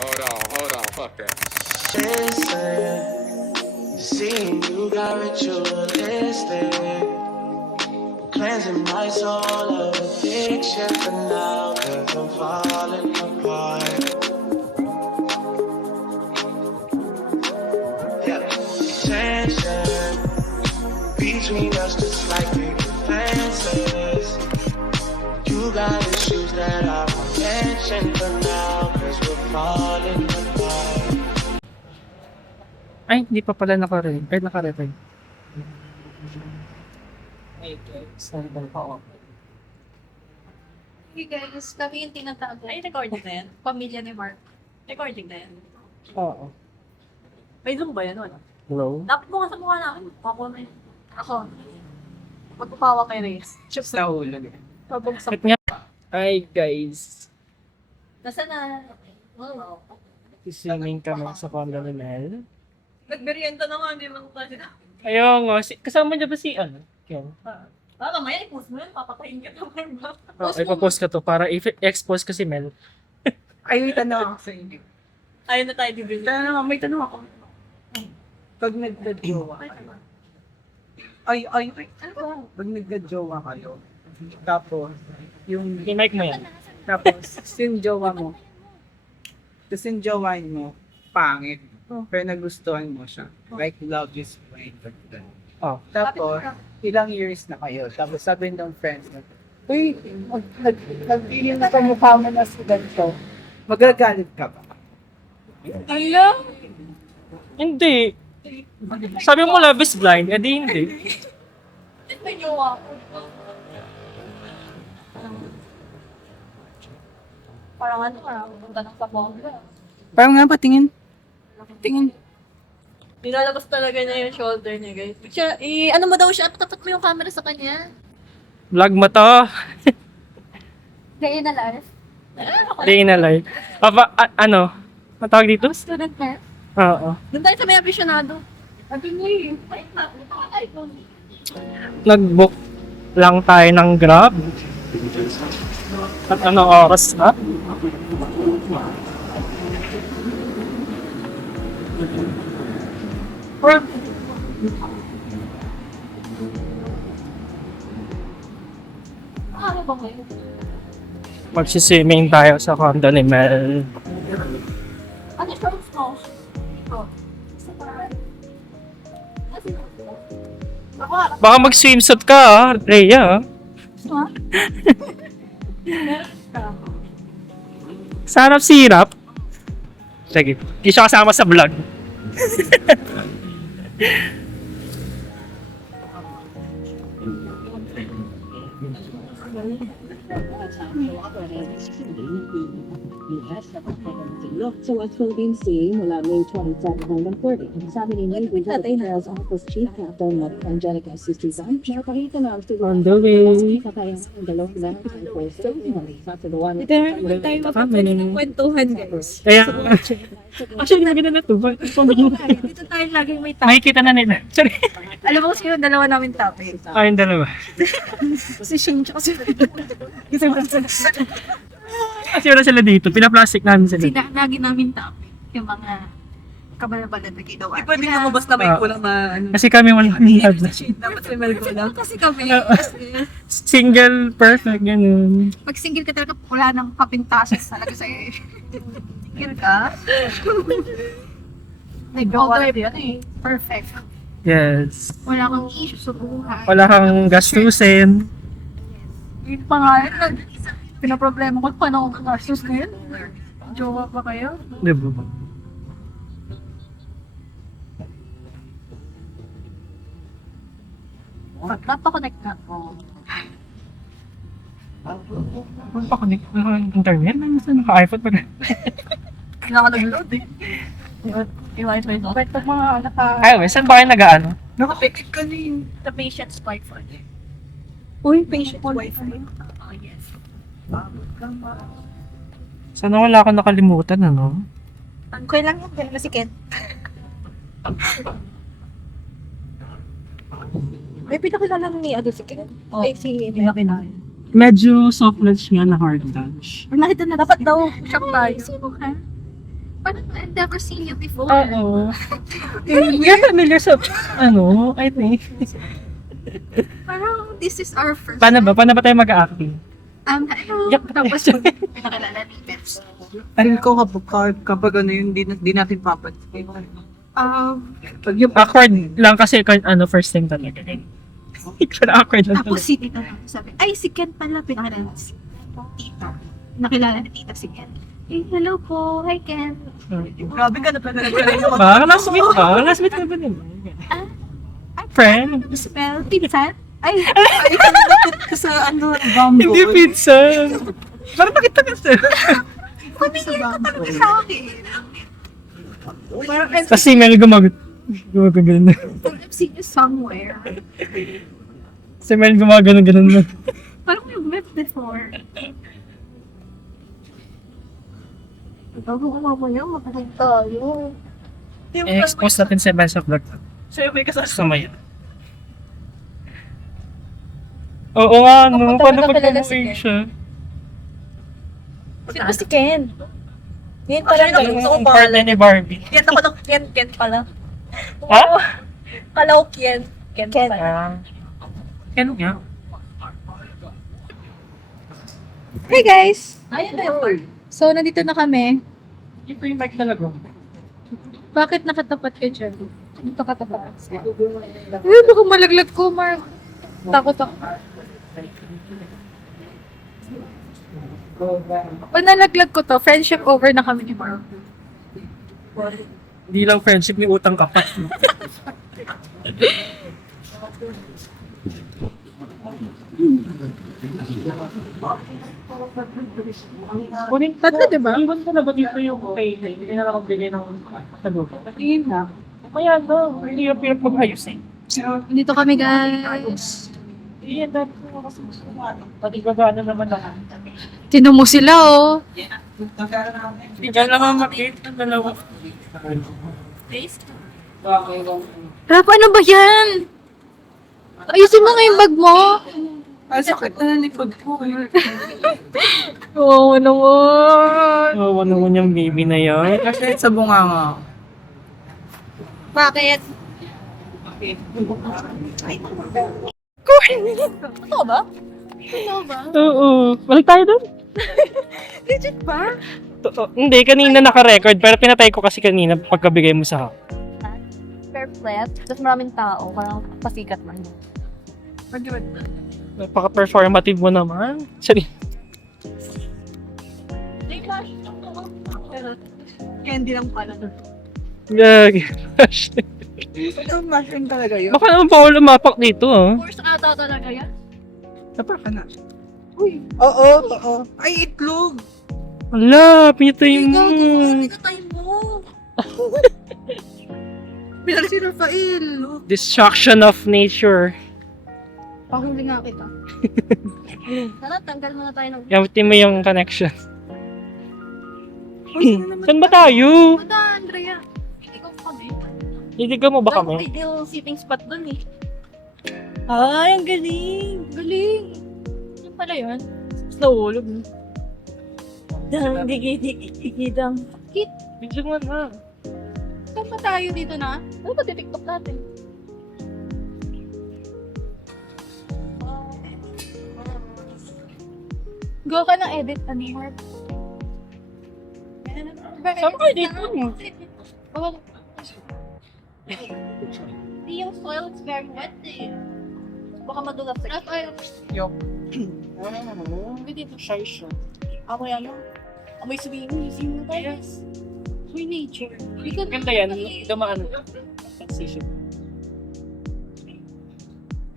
Hold on, fuck that. Listen, seeing you got ritualistic, cleansing my soul of addiction for now, cause I'm falling apart. Yeah, tension between us just like big fences. You got issues that I won't mention for now, cause we're falling apart. Ay, hindi pa pala naka-red. Ay, naka-red. Ay, guys. Nandun pa ako. Hey guys, kami yung tinatawag. Ay, recording na yan? Pamilya ni Mark. Recording na yan? Oo. May zoom ba yan? Wala. Hello? Dapat mo nga sa mukha namin. Ako na yun. Ako. Magpapawa kay Reyes. Chips na ulo. Pabagsak. Bakit nga? Ay, guys. Nasaan na? Oo. Siswimming kami sa condo ni Mel. Nagmerienda na nga, hindi man kasi na. Ayun nga. Kasama niya ba si ano? Ken? Mamaya, i-post mo yun. Papatayin ka naman ba? Oh, ipapost ka to para i-expose ka si Mel. Ay, may tanong ako sa inyo. Ayun na tayo, Dibil. May tanong ako. Pag nagka-jowa kayo. Pag nagka-jowa kayo. Tapos, yung I-mic mo yan. Tapos, yung jowa mo. Tapos yung jowa mo, pangit. Pero nagustuhan mo siya. Like, love is blind. Oh. Tapos, ilang years na kayo. Tapos sabi ng friends mo, uy, nag-feeling na kamukha mo na sa ganito. Magagalit ka ba? Ala? Hindi. Sabi mo love is blind, edi hindi. May jowa ko. Parang punta ng Sabonga. Parang nga pa, tingin. Tingin. Nilalabas talaga niya yung shoulder niya, guys. Siya, ano mo daw siya? Tapat mo yung camera sa kanya. Vlog mo to. Day in a life. Day in a life. Ano? Matawag dito? Student care. Oo. Doon tayo sa may aficionado. Ano niya Nag-book lang tayo ng Grab. At anong oras na? Ano ba ngayon? Magsiswimming tayo sa condo ni Mel. Ano siya gusto? Ito. Sa parang. Ako, Baka mag-swimsuit ka, Rhea. ha? Sarap sirap. Sige, hindi siya kasama sa vlog. So at Philippine Sea mula May 27 hanggang 30. Sabi ni Navy Details Office Chief Captain Angelica Sustizan, pinapakita na ang On the way. kakayahan ng dalawang lamang for ceremony sa tuwan. Ito naman tayo magpapagod ng kwentuhan, guys. Kaya, actually, lagi na ito. Dito tayo lagi may topic. Makikita na nila. Sorry. Alam mo kasi yung dalawa namin topic. Ayun dalawa. Si Shane tsaka si Kasi wala sila. Kasi wala sila dito. Pinaplastic namin sila. Lagi namin topic. Yung mga kabalabalan na ginawa. Di pwede nga mabas na may kulang na ano. Kasi kami wala kami love na. Dapat may may kulang. Kasi kami, kasi Single, perfect, ganun. pag single ka talaga, wala nang kapintasan talaga sa'yo. Single ka? Although, perfect. Yes. Wala kang issue sa buhay. Wala kang gastusin. Yun pa nga yun. Pinaproblema ko, paano kung gastos na yun? Jowa pa kayo? Di ba? Napaka-connect na ako. Magpa-connect ng internet. Naka-iPhone pa rin. Hindi ako nag-load eh. Yung wifi ko. But pag mga Ay, saan ba kayo nag-ano? Nakapikit ka rin. the patient's wifi. Uy, patient wifi. Oh, yes. Sana wala akong nakalimutan, ano? Okay lang yun, pero si Ken. May pinakilala ni Ado si Ken. Ay, si pinakilala. Medyo soft launch nga na hard launch. Nakita na dapat daw siya tayo. Sino ka? Parang I've never seen you before. Oo. You're familiar sa, I think. Parang this is our first Paano ba tayo mag-acting? hello. Yak, Tapos pinakilala ni Peps. Alin ko kapag ano yun, di natin papansin. Pag yung Awkward lang kasi, first time talaga. Pero awkward lang Tapos talaga. si Tita lang sabi, ay si Ken pala, pinakilala si Tita. Nakilala ni Tita si Ken. Hey, hello po, hi Ken. grabe ka na pala nagkaroon ng Ba, classmate ka? Classmate ka ba nila? Friend? Spell, Pizza? Ay, ka sa ano, Bumble. Hindi pizza. Parang nakita ka sir. familiar ka talaga sa akin. Parang Kasi may gumagano na. I've seen you somewhere. Kasi may gumagano na. Parang we've met before. Bago ko mamaya, makalag tayo. I-expose natin sa events of vlog. Sa'yo may kasama. Sumaya. Oo nga, no. Ako, Paano talaga pag kilala si umuwi Ken. siya? Sino ba si Ken? Ken pala Actually, gusto ko Yung pangalan. partner ni Barbie. Ken ako ng Ken pala. Ha? Kala ko Ken. Ken pala. Ah. Ano nga? Hey guys! Ayun na yung So, nandito na kami. Ito yung mic talaga. Bakit nakatapat ka dyan? Dito ka tapat. Ay, baka malaglag ko, Mark. Takot ako. Pag nalaglag ko to, friendship over na kami ni Mark. Hindi lang friendship, may utang ka pa. Kunin Tatlo, di ba? Iwan ko na ba dito yung pay? Hindi na lang ako bigay ng sagot. Tingin na. Kaya no, hindi yung pinag mag-ayos eh. Dito kami, guys. Iya, dati ko kasi gusto ko. Pati gagana naman ako. Tinan mo sila, oh. Bigyan naman makita ng dalawa. Rap, ano ba yan? Ayusin mo nga yung bag mo. Ang sakit na ng likod ko. Oo, naman. Oo, ano naman yung baby na yan? Kasi sa bunganga. Bakit? Totoo ba? Ano ba? Oo. Balik tayo doon. Legit ba? Hindi, kanina naka-record. Pero pinatay ko kasi kanina pagkabigay mo sa akin. Fair flat. Tapos maraming tao. Parang pasikat man. Napaka-performative mo naman. Sorry. Candy lang pala. Gagi. Ito, mushroom talaga yun. Baka naman pa ako lumapak dito, ah. Force ata talaga yan. Sapa ka na. Uy. Oo, oo. Ay, itlog. Wala, pinatay mo. Pinatay mo. Pinali si Rafael. Destruction of nature. Pahuli nga kita. Tara, tanggal muna tayo ng... Yamutin mo yung connection. Saan ba tayo? Mata, Andrea. Ikaw kami. Liligaw mo ba Walang kami? ideal sitting spot dun eh. Ay, ang galing. Galing. Yung pala yun. Tapos nahulog. Dang, dikidang. Video nga na. Saan ba tayo dito na? Ano ba titiktok natin? Go ka ng edit, ano, Mark? Saan kayo dito? Oh, Hindi yung soil, it's very wet eh. Baka madulas eh. Rap, ay, Yok. dito. Shy siya. Amoy ano? Amoy swimming tayo. May nature. We could... Ganda yan. Dumaan. Transition.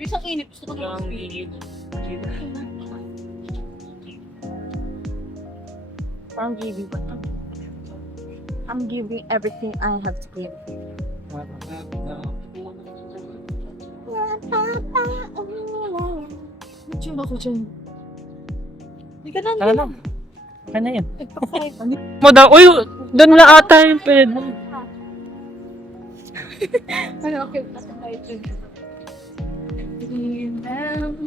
Isang init. Gusto ko na Ang gigit. Parang giving pa. I'm giving everything I have to give. Tune ako dyan. Hindi ka na. Tara na. Ano yan? Mo daw. Uy, doon na ata yung pwede. Ano, okay. Nasa tayo dyan.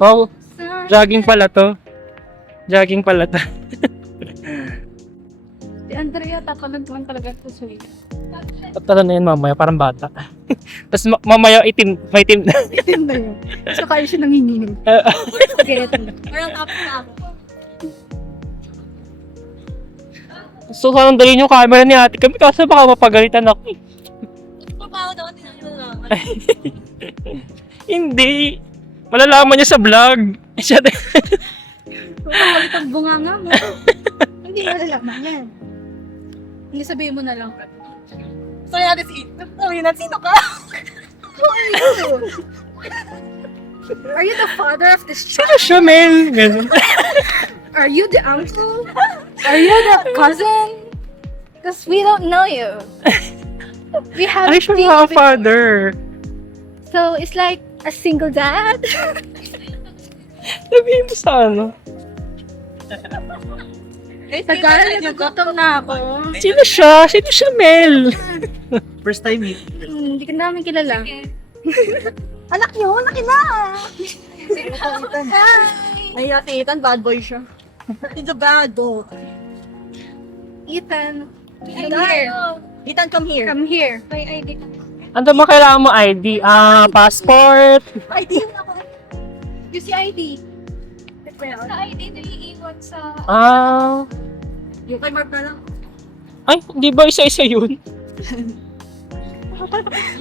Wow. Jogging pala to. Jogging pala to. Si Andrea, tatalog naman talaga sa suwi. Tatalo na yun mamaya, parang bata. Tapos mamaya itim, may itim na. Itim na yun. So, kaya siya nanginginig. Get. Parang tapos na ako. So, sandali yung camera ni ate kami kasi baka mapagalitan ako. Papawad ako din yung naman. Hindi. Malalaman niya sa vlog. Siya Kapalit ang bunganga mo. Hindi mo nalaman yan. Hindi sabihin mo na lang. Sorry natin sino ka? Are you the father of this child? Sino siya, Mel? Ganun. Are you the uncle? Are you the cousin? Because we don't know you. We have Ay, siya seen mga you father. So, it's like a single dad? Sabihin mo sa ano? Tagal, nagutom na ako. Sino siya? Sino siya, Mel? First time meet. Hindi ka namin kilala. Anak niyo, laki na! Ay, si Ethan, bad boy siya. He's a bad boy. Ethan, come here. Ethan, come here. Come here. May ID ka. Ano ba kailangan mo? ID? Passport? Ay, di yun ako. Yung si ID. Sa ID na iiwan sa... Yung kay Mark na lang. Ay, di ba isa-isa yun?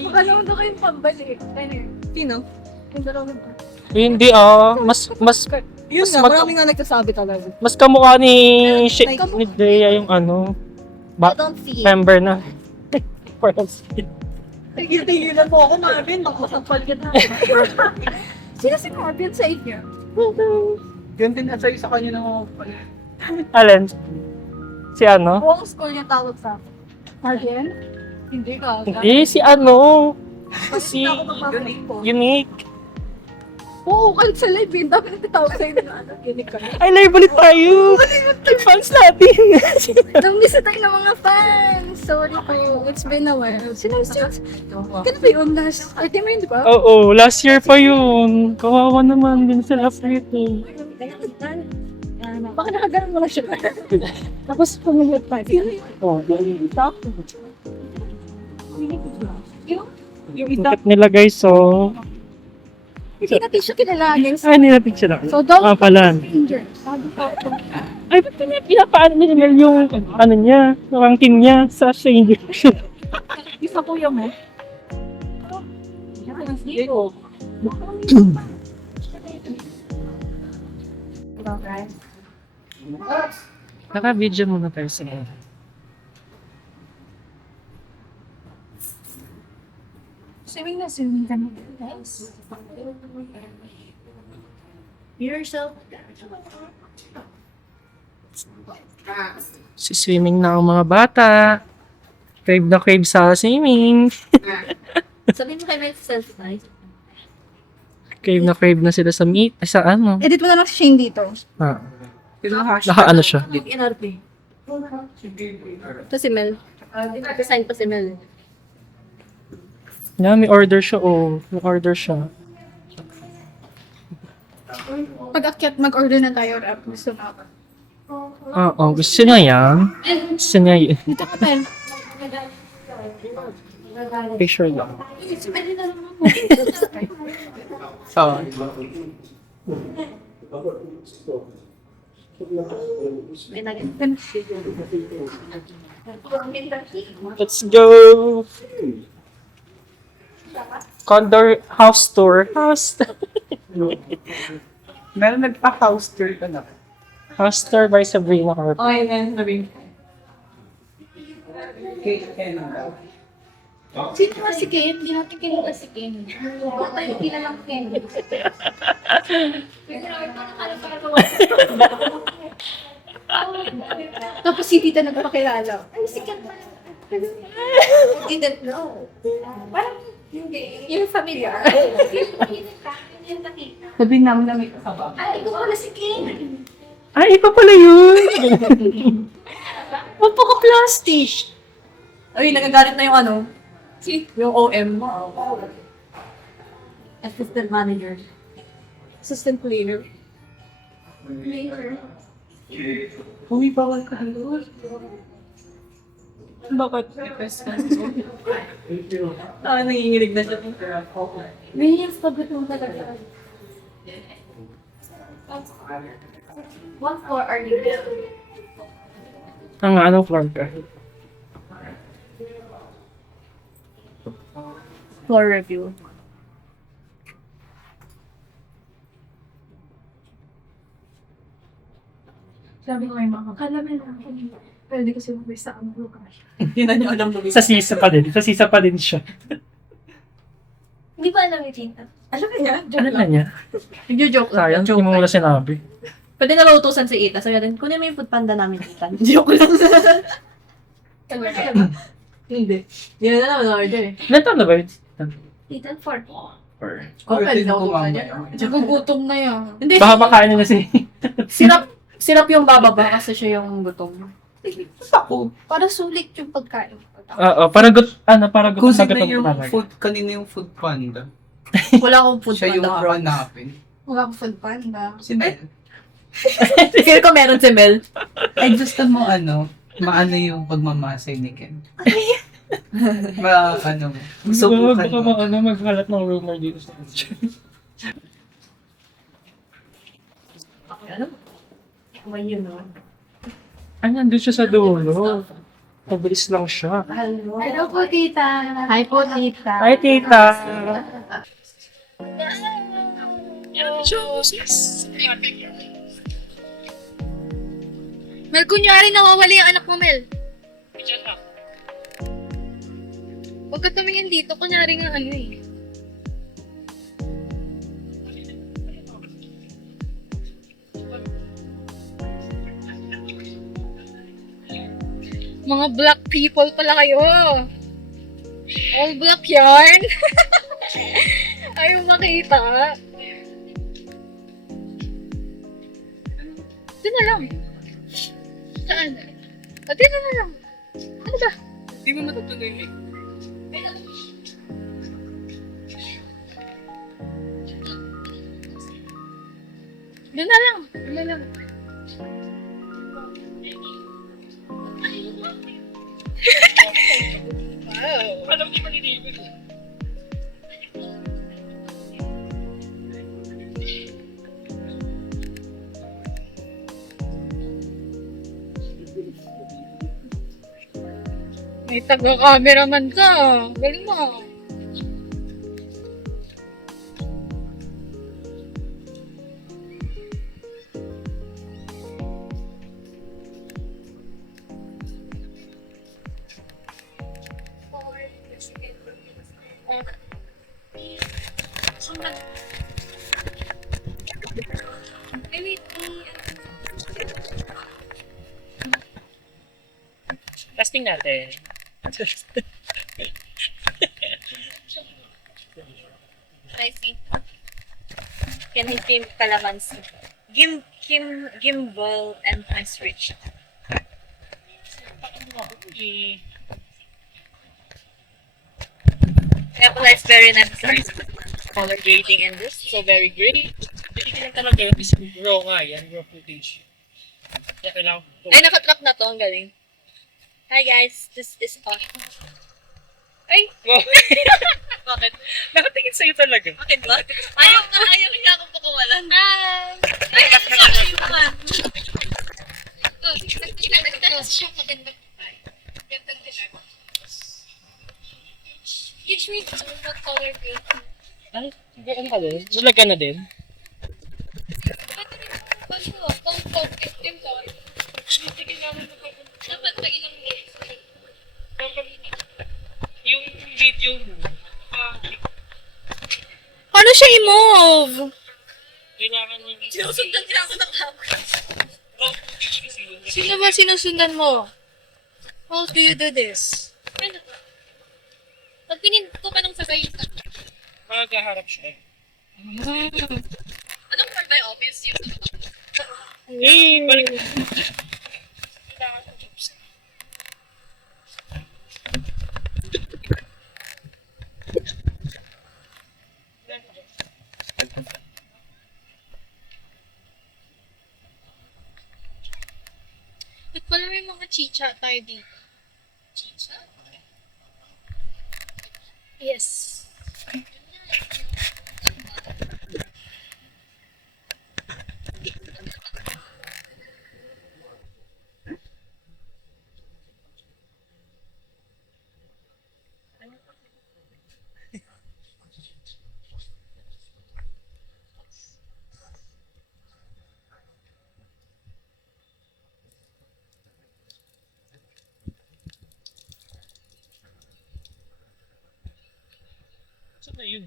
Baka naman daw kayong pambalik. Sino? Yung dalawa ba? Hindi mas Yun Mas nga, mag- marami nga nagsasabi talaga. mas kamukha ni ni Drea yung ano, I don't see it. member na. Tigil-tigilan mo ako, Marvin. Magmasampal ka na. Sino si Corbin sa inyo? Yun din at sa kanya ng Alin? Si ano? Buong school yung tawag sa akin. Corbin? Hindi ka. Hindi, si ano. Si Unique po. Unique. Oo, kahit sa live yun. Dapat natawag sa'yo na anak. Yun ka. Ay, live ulit tayo. Yung fans natin. Namiss na tayo ng mga fans. Sorry po. It's been a while. Kailan ba yun last? Ate mo yun, di ba? Oo, last year pa yun. Kawawa naman din sila Frito. Baka nakagaran mo lang siya. Tapos pumunod pa. Oh, yung itak nila guys, so... Hindi natin siya kilalanin. Ay, hindi natin siya So, don't pala. strangers. Sabi ko. Ay, ba't niya pinapaano ni Mel yung ano niya, ranking niya sa stranger? Isa po yung eh. Naka-video muna tayo sa Swimming na swimming kami. Guys. Yourself. si swimming na ang mga bata. Crave na crave sa swimming. Sabihin mo kay Mike self-nice. Crave na sila sa meet. Sa ano? Edit mo na lang si Shane dito. Ah, Yung hashtag. naka ano siya. NRP. Ito si Mel. Nag-sign pa si Mel. Yeah, may order siya. Oh, may order siya. Pag-akyat, mag-order na tayo. Rap. Gusto na ako. Oo, gusto niya yan. Gusto niya yun. Dito ka, Pen. Picture lang. So, Let's go! Condor house tour. meron nagpa-house tour ka na. House tour by Sabrina Harper. Okay, then sabihin. Kate and Sino ba si Ken? Hindi natin kilala si Ken. Huwag tayo kilalang Ken. Tapos si Tita nagpakilala. Ay, si Ken pala. Didn't know. Parang hindi. Yung familiar. sabihin namin na may kasama. Ay, ikaw pala si Ken. Ay, iba pala yun! Magpaka-plastic. Ay, nagagalit na yung ano. Yung OM. Assistant manager. Assistant player. Uy, bawal ka. Bakit? Nanginginig na siya. Williams, pagod mo talaga. What floor are you in? Ang ano, floor ka? Floor review. Sabi ko kay mama, kala mo lang ako. Pwede kasi mabay sa ang lugar. Hindi na niyo alam lumipat. Sa sisa pa din. Sa sisa pa din siya. Hindi ba alam ni Tita? Alam niya? Ano na niya? Nagjo-joke lang. Sayang, hindi mo muna sinabi. Pwede na mautusan si Ita. Sabi natin, kunin mo yung food panda namin, Ita. Joke lang. Hindi. Hindi na naman order eh. Ilan taon na ba yun? Tita, 4. Oh, pwede na ko utusan niya. Tsaka gutom na yan. Hindi, Baka makain na si... sirap yung bababa kasi siya yung gutom. Ako. Para sulit yung pagkain. Oo, para para Kung gutom na sino gutom yung talaga. food, kanina yung food panda. Wala akong food Siya yung panda. hanapin. Wala ko food panda. Si Mel. Feel ko meron si Mel. Ay, gusto mo maano yung pagmamasay ni Ken. Subukan Baka mo. magkalat ng rumor dito sa Ano? May yun, no? Ay, nandun siya sa dulo. Mabilis lang siya. Hello po, Tita. Hi po, Tita. Hi, tita! Mel, kunyari nawawali ang anak mo, Mel. Huwag ka tumingin dito, kunyari nga ano eh. Mga black people pala kayo. All black yarn. Ayaw makita. Ito na lang. Saan? Dito na lang. Ano ba? Hindi mo matutuloy eh. Doon na lang. Doon na lang. Alam niyo maliligo. May taga-cameraman ka. Galing mo. Testing natin. Spicy. Can he film calamansi? Gimbal and ice rich. Apple is very necessary. Color grading and this, so very great. Hindi lang talaga yung raw nga yan, raw footage. Kaya kailangan ko. Ay, nakatrack na to. Ang galing. Hi guys, this is us. Ay! Bakit? Nakatingin sa'yo talaga. Bakit ba? Ayaw niya akong pakawalan. Ay, sorry naman. Siya maganda. Gandang dilag. Teach me what color blue. Ay, ano ka din? Nalaga na din? Itim ko. Sige namin dapat lagi lang Yung video mo, Paano siya i-move? kailangan mo yung Sinusundan niya ako ng camera. raw footage kasi yun. Sino ba sinusundan mo? How do you do this? Ano ba? Pag pininto pa nang sasayin ka. Magkaharap siya. Anong part by obvious yung Eh, balik. Ba't pala may mga chicha tayo dito? Yes. Saan na yun?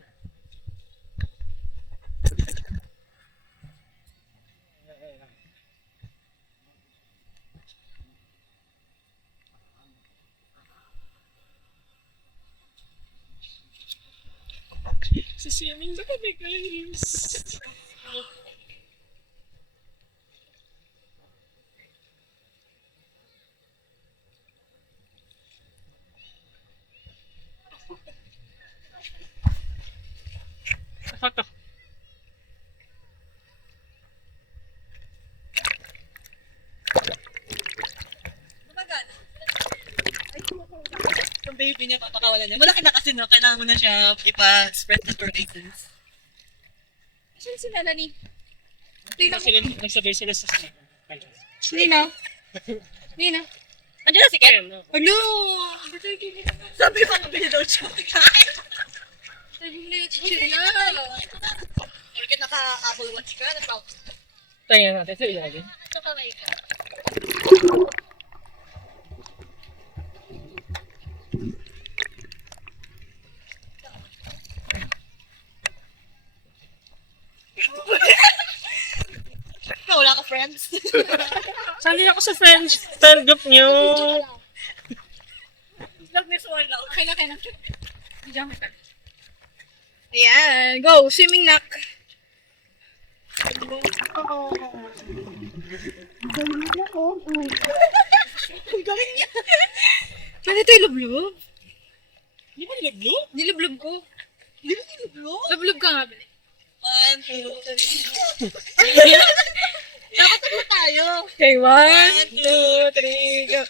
Sisiyamin sa kami guys. Sakto. Yung baby niya, papakawalan niya. Malaki na kasi, no? Kailangan mo na siya ipa-spread the proteins. Saan si Melanie? Nagsabay sila sa sleep. Nina? Nina? Andiyan na si Ken. Hello! Sabi pa, mabili daw siya. Porque naka-Apple Watch ka, Tingnan natin sa ilalim. wala ka friends. Sali ako sa friends stand-up niyo. Vlog ni Swan lang. Okay na. Jump ka. Ayan, go! Swimming knock. Ang galing niya. Paano ito ilublob? Di ba nilublob? Nilublob ko. Di ba nilublob? Lublob ka nga, Bili. 1, 2, 3. Dapat ano tayo? Okay, 1, 2, 3, go.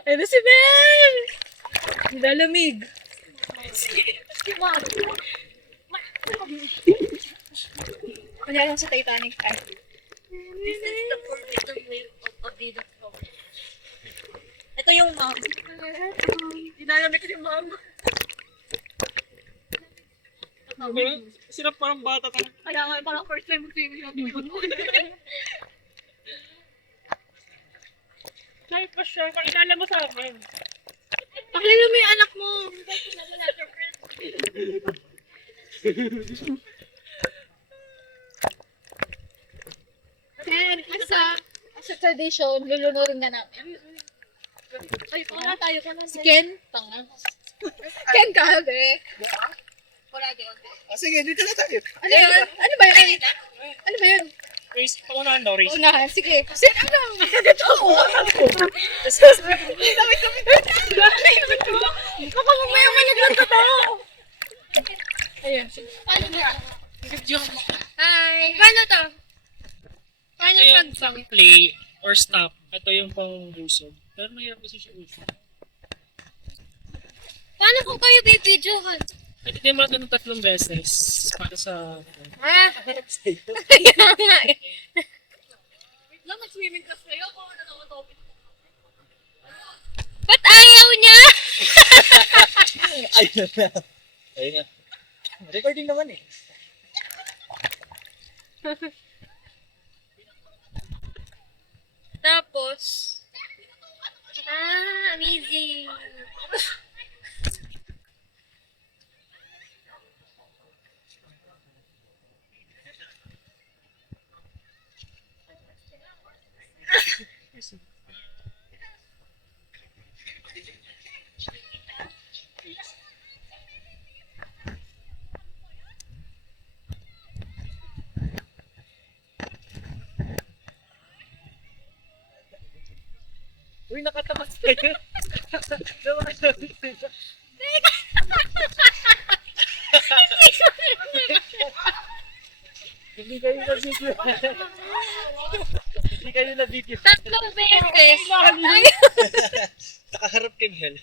Ano si Bel? Nilalamig. Kanya lang sa Titanic tayo. This is the forbidden way of being a frog. Ito yung mom. Dinalamig ko yung mom. Sila parang bata ka. Kaya nga parang first time mag-swimming natin yun. Life pa siya. Pakilala mo sa akin. Pakilala mo yung anak mo. And as a tradition, lulunurin na namin. Ay, wala tayo ka na. Si Ken? Tanga. Ken ka, be. Wala doon. Sige, dito na tayo. Ano yun? Ano ba yun? Ano ba yun? Race, paunahan daw, race. Unahan, sige. Sit, ano? Ito. Kapag may malaglag ka daw. Ayun. Paano ba? Hi. Paano to? Paano Ito pag... yung pang play or stop. Ito yung pang usog. Pero mahirap kasi siya usog. Paano kung kayo bibidyohan? Pwede din mo natin 3 beses para sa... Ha? Kaya nga eh. Wait lang, nag-swimming ka sa'yo. Ako na naman topic. Ba't ayaw niya? Ayun na. Ayun na. Recording naman eh. Tapos... amazing. Uy, nakatamas tayo. Nakatamas tayo. Hindi kayo nag-video. Hindi Hindi kayo na video. 3 beses. Nakaharap kay Mel.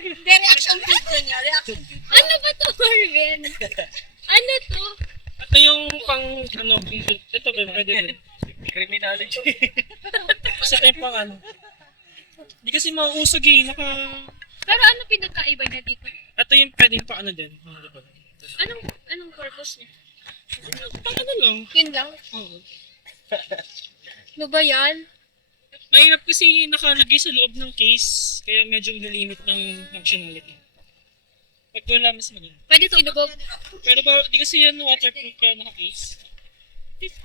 Hindi, reaction video niya. Reaction video. Ano ba to, Marvin? Ano to? Ito yung pang, ano, ito ba, pwede din. Criminology. Kasi ito yung pang ano. Hindi kasi mausog eh, Pero ano pinagkaiba niya dito? ito yung pwedeng pa ano din. Anong purpose niya? Pang ano lang. Yun lang? Oo. Ano ba yan? Mahirap kasi nakalagay sa loob ng case, kaya medyo nilimit ng functionality. Pag wala mas maganda. Pwede ito ilubog. Pero ba, di kasi yan waterproof kaya naka-case.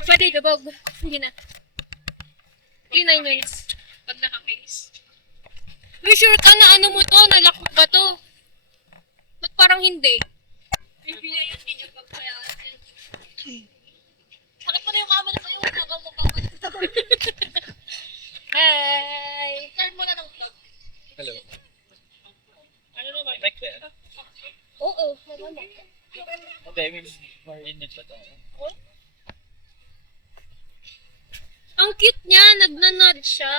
Pwede ilubog. Sige na. 3 minutes. Pag naka-case. May sure ka na ano mo to? Nalock mo ba to? Ba't parang hindi? Hanap ko na yung camera sa'yo. Habang magpapalita. Hi! Start mo na ng vlog. Hello. Ano naman? Like that? Oo, marunong. Okay, I mean, more in it pa to. Ang cute niya, nagnanod siya.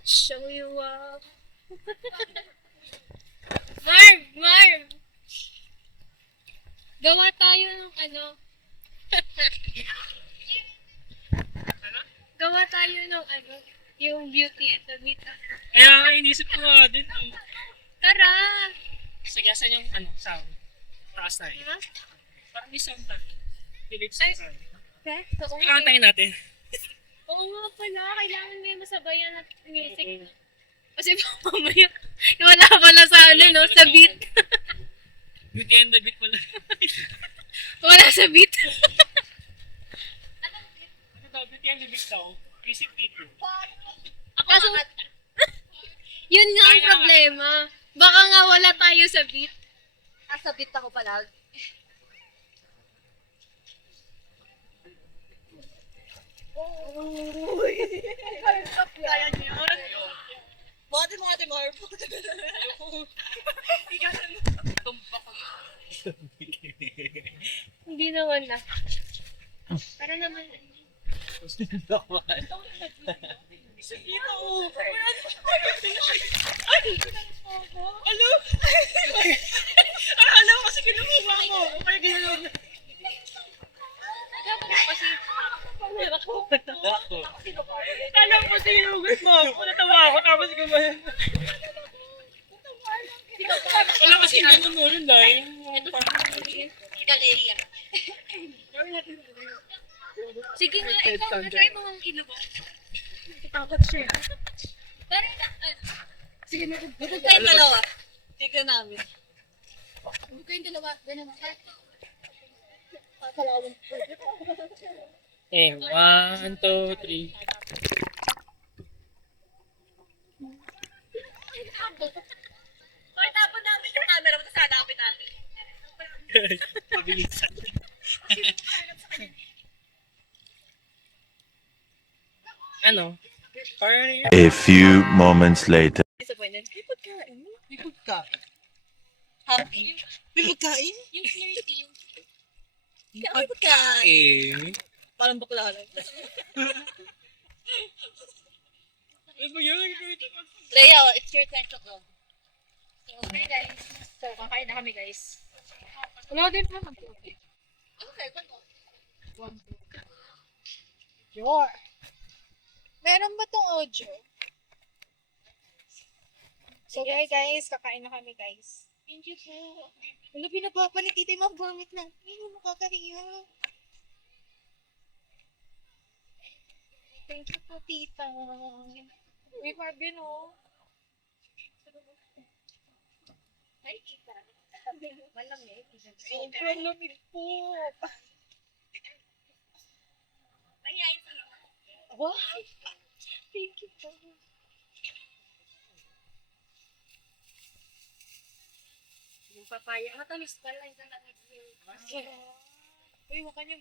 Show you up. Marv! Gawa tayo ng ano. Gawa tayo ng ano. Yung beauty ito dito. Kaya nga inisip ko nga din. Tara! Sige, saan yung ano, sound? Taas na yun. Parang may sound tayo. Philips sound. Kailangan tayo natin. Oo nga pala, kailangan may masabayan at music. Kasi mamaya, wala pala sa ano, no? Sa beat. Beauty and the beat pala. Wala sa beat. Ano daw, beauty and the beat daw? Basic people. Kaso, yun nga ang problema. Baka nga wala tayo sa beat. Nasa beat ako pala. Kaya niyo yun? Mati, Marv. Hindi naman na. Para naman. Alam ko kasi kinukuha mo. Kaya gano'n. Kasi, Alam ko si Hugot mo. Natawa ako tapos gumayon. Alam kasi gano'n mo rin dahil. Galeria. sige nga, ikaw, try mo ang ilubog. Takot siya. Pero, Sige, bukod kayong dalawa. Tignan namin. huwag kayong dalawa. Ganun. Eh, 1, 2, 3. Kaya tapon namin yung camera mo, tapos hanapin natin. Pabilisan. Ano? Parang A few moments later. Disappointed. May pagkain. May pagkain. Happy. May pagkain? Yung series yung May pagkain. Parang bakla lang. ano ba yun? Leo, it's your time to go. Okay guys. So, kakain na kami guys. Wala din naman. Okay, ba't Sure. Meron ba tong audio? So, guys, kakain na kami guys. Thank you po. Wala, pinapapa ni tita yung mga gamit na. Hindi mo makakahiya. Thank you po, tita. Uy, Marvin, oh. Hi, tita. Walang eh. Sobrang lamig po. Mayayain sa'yo? Wow! Thank you po. Yung papaya, matamis pala yung lamig. Uy, waka niyo.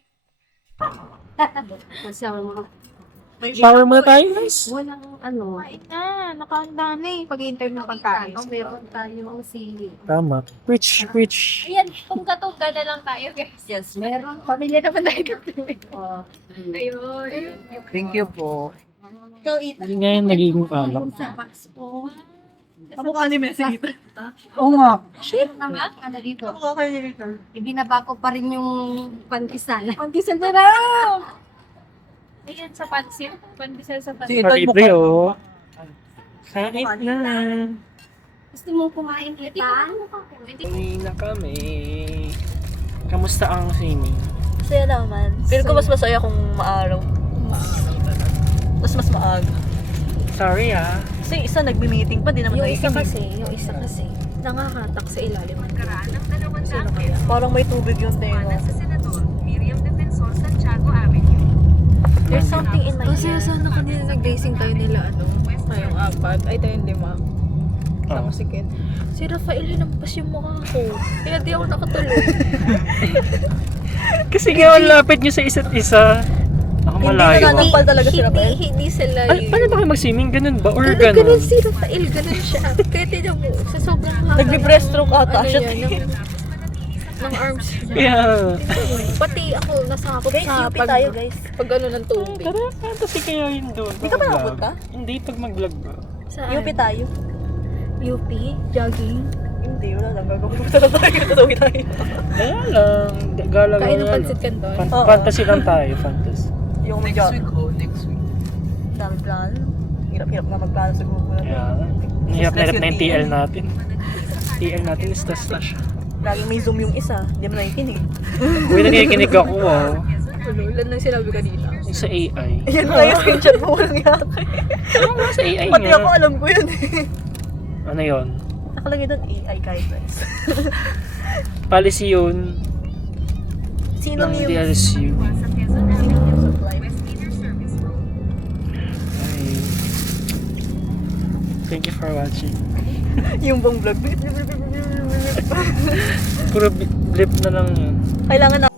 Shower muna tayo, guys. Walang ano. Kain na, nakahanda na eh. Pag-i-interview ng pagkain. Meron tayong sili. Tama. Rich. Ayan, kung katog na lang tayo, guys. Yes. Meron Pamilya naman tayo. pa. Ayun. Thank you po. Ikaw, Ethan. Hindi ngayon nagiging alak. Sa Pasko. Kamukha ni Messi dito. Oo nga. Shit naman. Ano dito? Kamukha kayo ni Victor. Ibinaba ko pa rin yung pandesal. Pandesal na lang! Ayan, sa pansit. Pandesal sa Si pansit. Ethan mo Libre, oh. Kain na. Gusto mo kumain kita? Uwi na kami. Kamusta ang swimming? Masaya naman. Pero ko mas masaya kung maaraw. Mas maaga. Sorry, ah. Kasi isa nagbi-meeting pa, di naman Yung isa nakikinig. kasi, nangahatak sa ilalim. Sino kaya? Parang may tubig yung tenga. There's something in my Kasi sana kanina nag-racing tayo nila, ngayong apat. Ay, tayong 5. Sama si Ken. Si Rafael, hinampas yung mukha ko. Kaya di ako nakatulog. Kasi nga, ang lapit nyo sa isa't isa. Ako malayo. na nampal talaga si Rafael. Hindi sila Ay, paano ba kayo mag-swimming? Ganun ba? Or Ganun ganun? si Rafael, ganun siya. Kaya tinan mo, sa sobrang haba. Nagbi-breaststroke ata siya. Ng arms niya. Yeah. Pati ako, nasakop Guys, sa UP tayo guys. pag ano ng tubig. Tara, fantasy kaya yun doon. Di ka ba nakapunta? Hindi, pag mag-vlog ba? Saan? UP tayo. UP? Jogging? Hindi, wala lang. Gagawin tayo. Tatawi tayo. Kaya lang. Gala Kain ng gala. pansit kan doon? Oo. Fantasy lang tayo, fantasy. Yung may Next week oh, next week. Dami plano. Hirap-hirap na magplano sa grupo na. Kaya, nahirap na yung TL natin. TL natin is tas-tas. Laging may zoom yung isa. Hindi mo nakikinig. Uy, nakikinig ako, ah. Ulan lang sinabi kanina. Yung sa AI. Ayan na yung screenshot mo. Walang yaki. Ano sa AI Pati nga? ako alam ko yun. Ano yun? Nakalagay doon AI guidelines. Policy yun Sino ng yung DLSU. Ay. Thank you for watching. yung bang vlog? Puro blip na lang yun. Kailangan